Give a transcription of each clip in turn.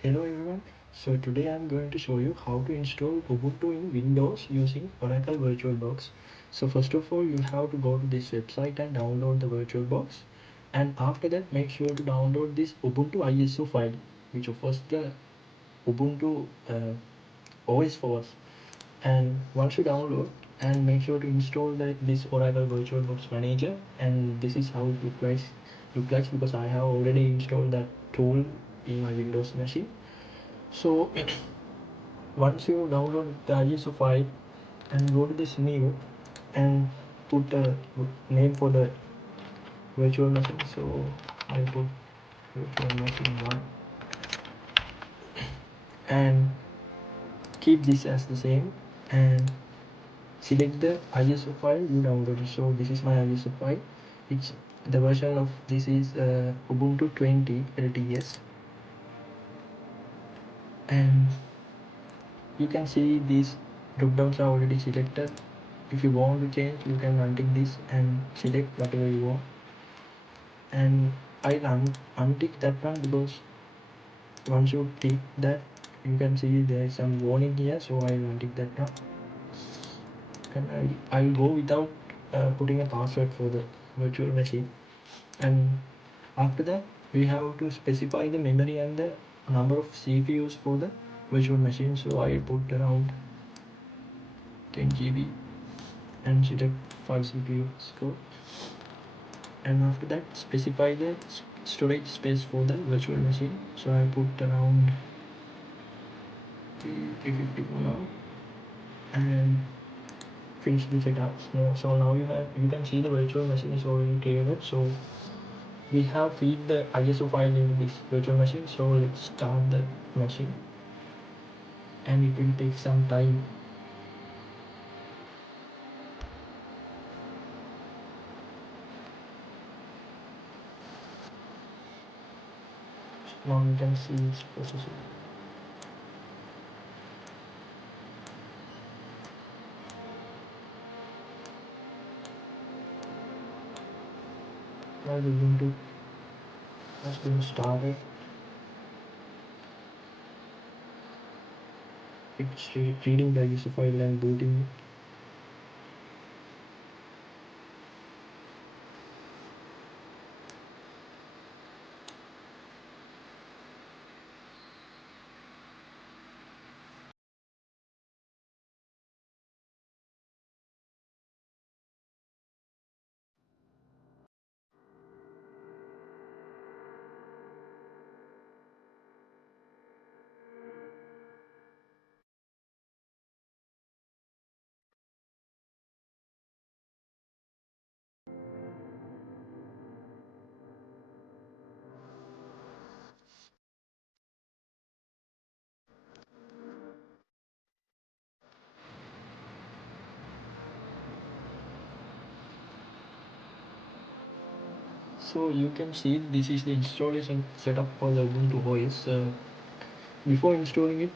Hello everyone. So today I'm going to show you how to install Ubuntu in Windows using Oracle VirtualBox. So first of all, you have to go to this website and download the VirtualBox. And after that, make sure to download this Ubuntu ISO file, which offers the Ubuntu OS for us. And once you download, and make sure to install this Oracle VirtualBox Manager. And this is how it looks like because I have already installed that tool in my Windows machine. So once you download the ISO file and go to this new and put a name for the virtual machine. So I put virtual machine 1 and keep this as the same and select the ISO file you downloaded. So this is my ISO file. It's the version of this is Ubuntu 20 LTS, and you can see these drop downs are already selected. If you want to change, you can untick this and select whatever you want. And I'll untick that one because once you tick that, you can see there is some warning here. So I'll untick that one, and I'll go without putting a password for the virtual machine. And after that, we have to specify the memory and the number of CPUs for the virtual machine. So I'll put around 10 GB and select 5 CPUs. Go. And after that, specify the storage space for the virtual machine. So I put around 350 for now and finish the setup. So now you can see the virtual machine is already created. So we have feed the ISO file in this virtual machine. So let's start the machine, and it will take some time. Now you can see it's processing. Now the Ubuntu has been started. It's reading the ISO file and booting. So you can see this is the installation setup for the Ubuntu OS. Before installing it,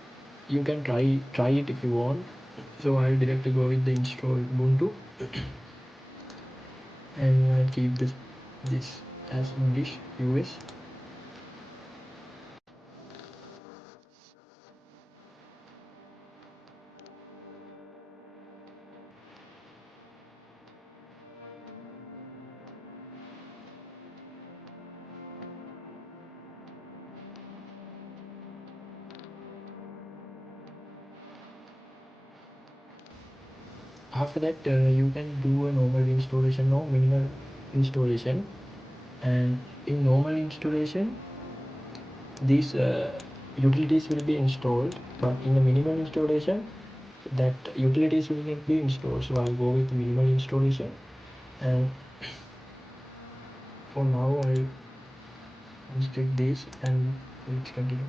you can try it if you want. So I'll directly go with the install Ubuntu and I'll keep this as English US. After that, you can do a normal installation or minimal installation. And in normal installation, these utilities will be installed, but in the minimal installation, that utilities will not be installed. So I'll go with minimal installation, and for now I'll unstick this and let's continue.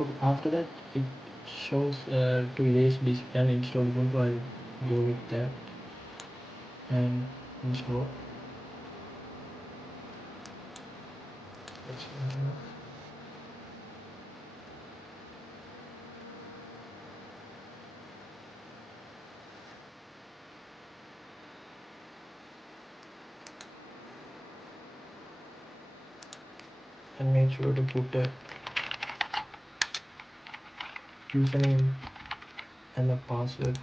Okay, after that it shows to erase this and install Ubuntu. I'll go with that and install. That's enough. And make sure to put a username and a password.